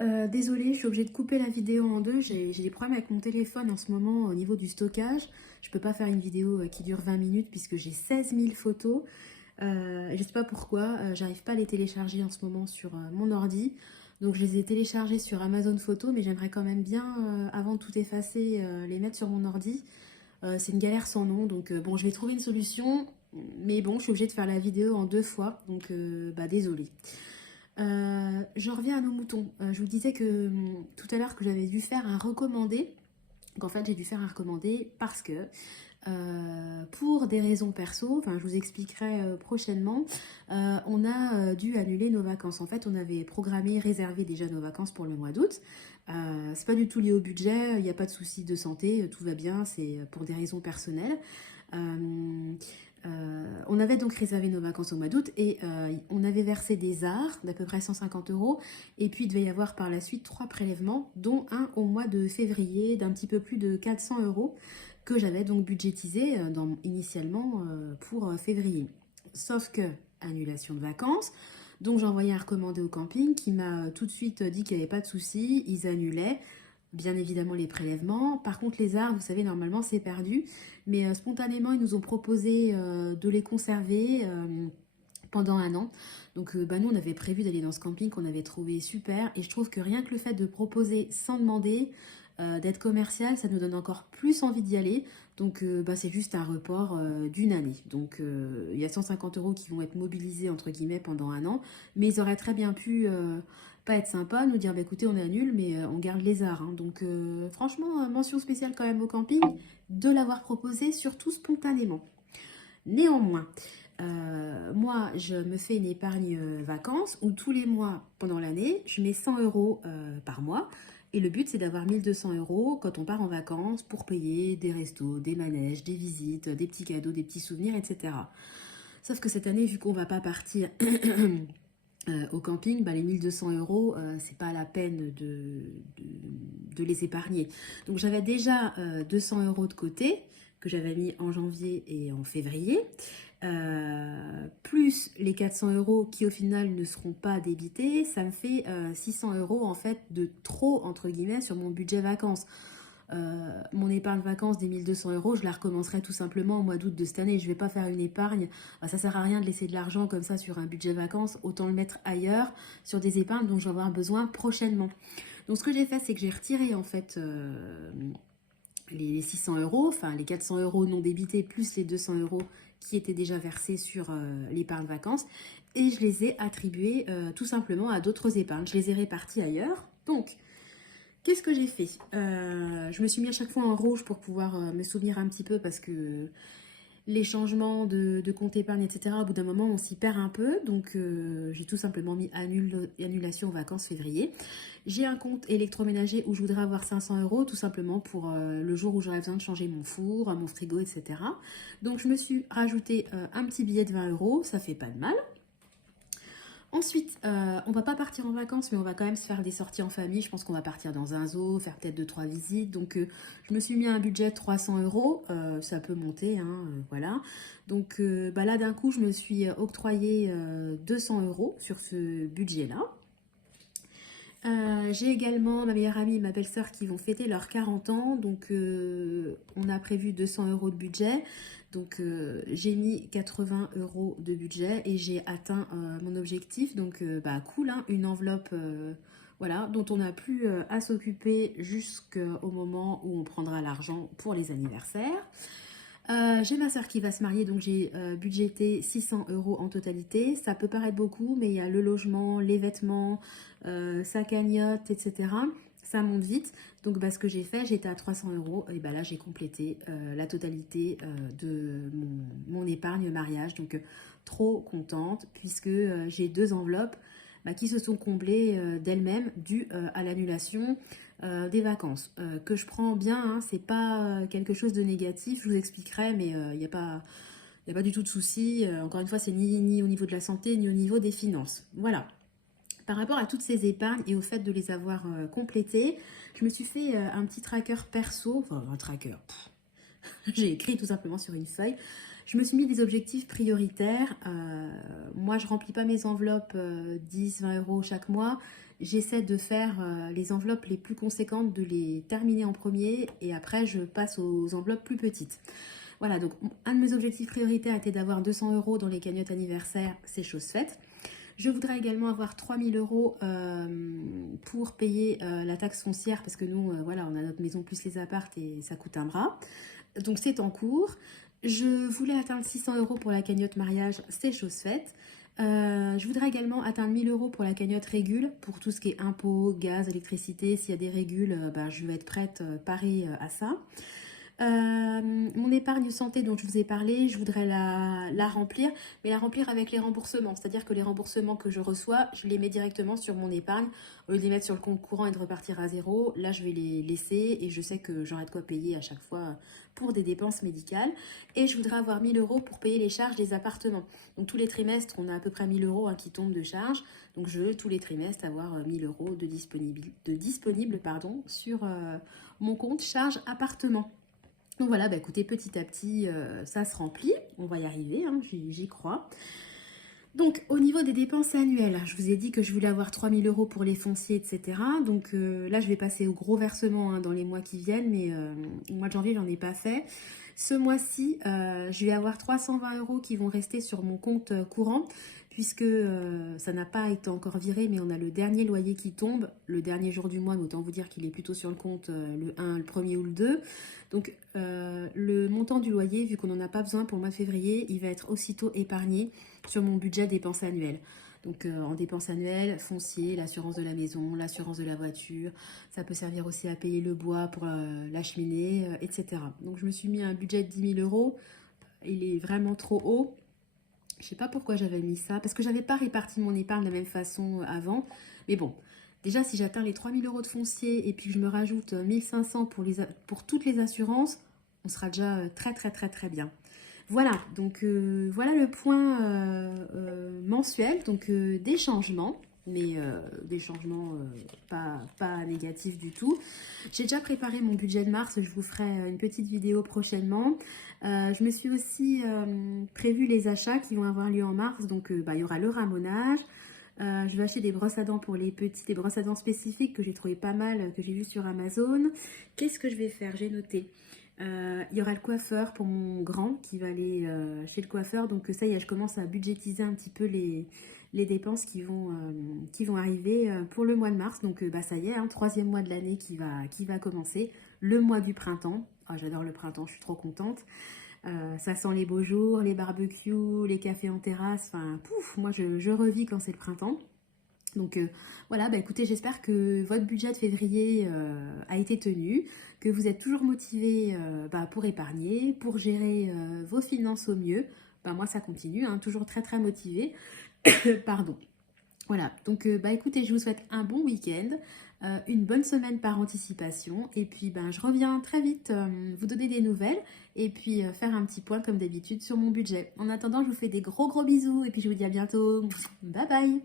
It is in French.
désolée, je suis obligée de couper la vidéo en deux. J'ai des problèmes avec mon téléphone en ce moment au niveau du stockage. Je peux pas faire une vidéo qui dure 20 minutes puisque j'ai 16 000 photos. Je sais pas pourquoi, j'arrive pas à les télécharger en ce moment sur mon ordi. Donc je les ai téléchargées sur Amazon Photos, mais j'aimerais quand même bien, avant de tout effacer, les mettre sur mon ordi. C'est une galère sans nom, donc bon, je vais trouver une solution. Mais bon, je suis obligée de faire la vidéo en deux fois, donc désolée. Je reviens à nos moutons. Je vous disais que tout à l'heure que j'avais dû faire un recommandé. Donc en fait, j'ai dû faire un recommandé parce que pour des raisons perso, enfin je vous expliquerai prochainement, on a dû annuler nos vacances. En fait, on avait programmé, réservé déjà nos vacances pour le mois d'août. C'est pas du tout lié au budget, il n'y a pas de souci de santé, tout va bien, c'est pour des raisons personnelles. On avait donc réservé nos vacances au mois d'août et on avait versé des arts d'à peu près 150 euros. Et puis il devait y avoir par la suite 3 prélèvements, dont un au mois de février d'un petit peu plus de 400 euros que j'avais donc budgétisé initialement pour février. Sauf que annulation de vacances. Donc j'ai envoyé un recommandé au camping qui m'a tout de suite dit qu'il n'y avait pas de souci, ils annulaient. Bien évidemment les prélèvements. Par contre les arts, vous savez, normalement c'est perdu. Mais spontanément, ils nous ont proposé de les conserver pendant un an. Donc nous, on avait prévu d'aller dans ce camping qu'on avait trouvé super. Et je trouve que rien que le fait de proposer sans demander, d'être commercial, ça nous donne encore plus envie d'y aller. Donc c'est juste un report d'une année. Donc il y a 150 euros qui vont être mobilisés entre guillemets pendant un an. Mais ils auraient très bien pu pas être sympa, nous dire bah, écoutez on est nul mais on garde les arts. Hein. Donc franchement, mention spéciale quand même au camping de l'avoir proposé, surtout spontanément. Néanmoins, moi, je me fais une épargne vacances où tous les mois pendant l'année, je mets 100 euros par mois. Et le but, c'est d'avoir 1200 euros quand on part en vacances pour payer des restos, des manèges, des visites, des petits cadeaux, des petits souvenirs, etc. Sauf que cette année, vu qu'on va pas partir au camping, les 1200 euros, c'est pas la peine de les épargner. Donc j'avais déjà 200 euros de côté que j'avais mis en janvier et en février, plus les 400 euros qui au final ne seront pas débités, ça me fait 600 euros en fait de trop entre guillemets sur mon budget vacances. Mon épargne vacances des 1200 euros, je la recommencerai tout simplement au mois d'août de cette année. Je ne vais pas faire une épargne. Ça sert à rien de laisser de l'argent comme ça sur un budget vacances. Autant le mettre ailleurs, sur des épargnes dont je vais avoir besoin prochainement. Donc ce que j'ai fait, c'est que j'ai retiré en fait les 600 euros, enfin les 400 euros non débités plus les 200 euros qui étaient déjà versés sur l'épargne vacances. Et je les ai attribués tout simplement à d'autres épargnes. Je les ai répartis ailleurs. Donc, qu'est-ce que j'ai fait? Je me suis mis à chaque fois en rouge pour pouvoir me souvenir un petit peu parce que les changements de compte épargne, etc., au bout d'un moment, on s'y perd un peu. Donc, j'ai tout simplement mis annulation aux vacances février. J'ai un compte électroménager où je voudrais avoir 500 euros, tout simplement pour le jour où j'aurais besoin de changer mon four, mon frigo, etc. Donc, je me suis rajouté un petit billet de 20 euros. Ça fait pas de mal. Ensuite, on va pas partir en vacances, mais on va quand même se faire des sorties en famille. Je pense qu'on va partir dans un zoo, faire peut-être 2-3 visites. Donc, je me suis mis un budget de 300 euros. Ça peut monter, hein, voilà. Donc, là, d'un coup, je me suis octroyé 200 euros sur ce budget-là. J'ai également ma meilleure amie et ma belle-sœur qui vont fêter leurs 40 ans. Donc, on a prévu 200 euros de budget. Donc j'ai mis 80 euros de budget et j'ai atteint mon objectif. Donc cool, hein, une enveloppe voilà, dont on n'a plus à s'occuper jusqu'au moment où on prendra l'argent pour les anniversaires. J'ai ma soeur qui va se marier, donc j'ai budgété 600 euros en totalité. Ça peut paraître beaucoup, mais il y a le logement, les vêtements, sa cagnotte, etc. Ça monte vite. Donc ce que j'ai fait, j'étais à 300 euros. Et là, j'ai complété la totalité de mon épargne mariage. Donc trop contente puisque j'ai 2 enveloppes qui se sont comblées d'elles-mêmes dues à l'annulation des vacances. Que je prends bien, hein, c'est pas quelque chose de négatif, je vous expliquerai, mais il n'y a pas du tout de souci. Encore une fois, c'est ni au niveau de la santé, ni au niveau des finances. Voilà. Par rapport à toutes ces épargnes et au fait de les avoir complétées, je me suis fait un petit tracker perso, enfin un tracker, j'ai écrit tout simplement sur une feuille. Je me suis mis des objectifs prioritaires. Moi, je ne remplis pas mes enveloppes 10-20 euros chaque mois. J'essaie de faire les enveloppes les plus conséquentes, de les terminer en premier et après, je passe aux enveloppes plus petites. Voilà, donc un de mes objectifs prioritaires était d'avoir 200 euros dans les cagnottes anniversaires, c'est chose faite. Je voudrais également avoir 3000 euros pour payer la taxe foncière parce que nous, voilà, on a notre maison plus les appartes et ça coûte un bras. Donc c'est en cours. Je voulais atteindre 600 euros pour la cagnotte mariage, c'est chose faite. Je voudrais également atteindre 1000 euros pour la cagnotte régule, pour tout ce qui est impôts, gaz, électricité. S'il y a des régules, je vais être prête, parée à ça. Mon épargne santé dont je vous ai parlé, je voudrais la remplir, mais la remplir avec les remboursements. C'est-à-dire que les remboursements que je reçois, je les mets directement sur mon épargne. Au lieu de les mettre sur le compte courant et de repartir à zéro, là je vais les laisser et je sais que j'aurai de quoi payer à chaque fois pour des dépenses médicales. Et je voudrais avoir 1000 euros pour payer les charges des appartements. Donc tous les trimestres, on a à peu près 1000 euros qui tombent de charges. Donc je veux tous les trimestres avoir 1000 euros de disponible sur mon compte charges appartement. Donc voilà, écoutez, petit à petit, ça se remplit. On va y arriver, hein, j'y crois. Donc, au niveau des dépenses annuelles, je vous ai dit que je voulais avoir 3000 euros pour les fonciers, etc. Donc là, je vais passer au gros versement dans les mois qui viennent, mais au mois de janvier, j'en ai pas fait. Ce mois-ci, je vais avoir 320 euros qui vont rester sur mon compte courant, puisque ça n'a pas été encore viré, mais on a le dernier loyer qui tombe, le dernier jour du mois, mais autant vous dire qu'il est plutôt sur le compte le 1, le 1er ou le 2. Donc le montant du loyer, vu qu'on n'en a pas besoin pour le mois de février, il va être aussitôt épargné sur mon budget dépenses annuelles. Donc en dépenses annuelles, foncier, l'assurance de la maison, l'assurance de la voiture, ça peut servir aussi à payer le bois pour la cheminée, etc. Donc je me suis mis un budget de 10 000 euros, il est vraiment trop haut. Je ne sais pas pourquoi j'avais mis ça, parce que je n'avais pas réparti mon épargne de la même façon avant. Mais bon, déjà si j'atteins les 3000 euros de foncier et puis que je me rajoute 1500 pour toutes les assurances, on sera déjà très très très très bien. Voilà, donc voilà le point mensuel, donc des changements, mais des changements pas négatifs du tout. J'ai déjà préparé mon budget de mars, je vous ferai une petite vidéo prochainement. Je me suis aussi prévu les achats qui vont avoir lieu en mars, donc il y aura le ramonage. Je vais acheter des brosses à dents pour les petits, des brosses à dents spécifiques que j'ai trouvé pas mal, que j'ai vu sur Amazon. Qu'est-ce que je vais faire? J'ai noté. Il y aura le coiffeur pour mon grand qui va aller chez le coiffeur. Donc ça y est, je commence à budgétiser un petit peu les dépenses qui vont arriver pour le mois de mars. Donc ça y est, hein, 3e mois de l'année qui va commencer. Le mois du printemps. Oh, j'adore le printemps, je suis trop contente. Ça sent les beaux jours, les barbecues, les cafés en terrasse. Enfin, pouf, moi je revis quand c'est le printemps. Donc voilà, écoutez, j'espère que votre budget de février a été tenu, que vous êtes toujours motivé pour épargner, pour gérer vos finances au mieux. Moi, ça continue, hein, toujours très très motivé. Pardon. Voilà, donc écoutez, je vous souhaite un bon week-end, une bonne semaine par anticipation. Et puis je reviens très vite vous donner des nouvelles et puis faire un petit point comme d'habitude sur mon budget. En attendant, je vous fais des gros bisous et puis je vous dis à bientôt. Bye bye!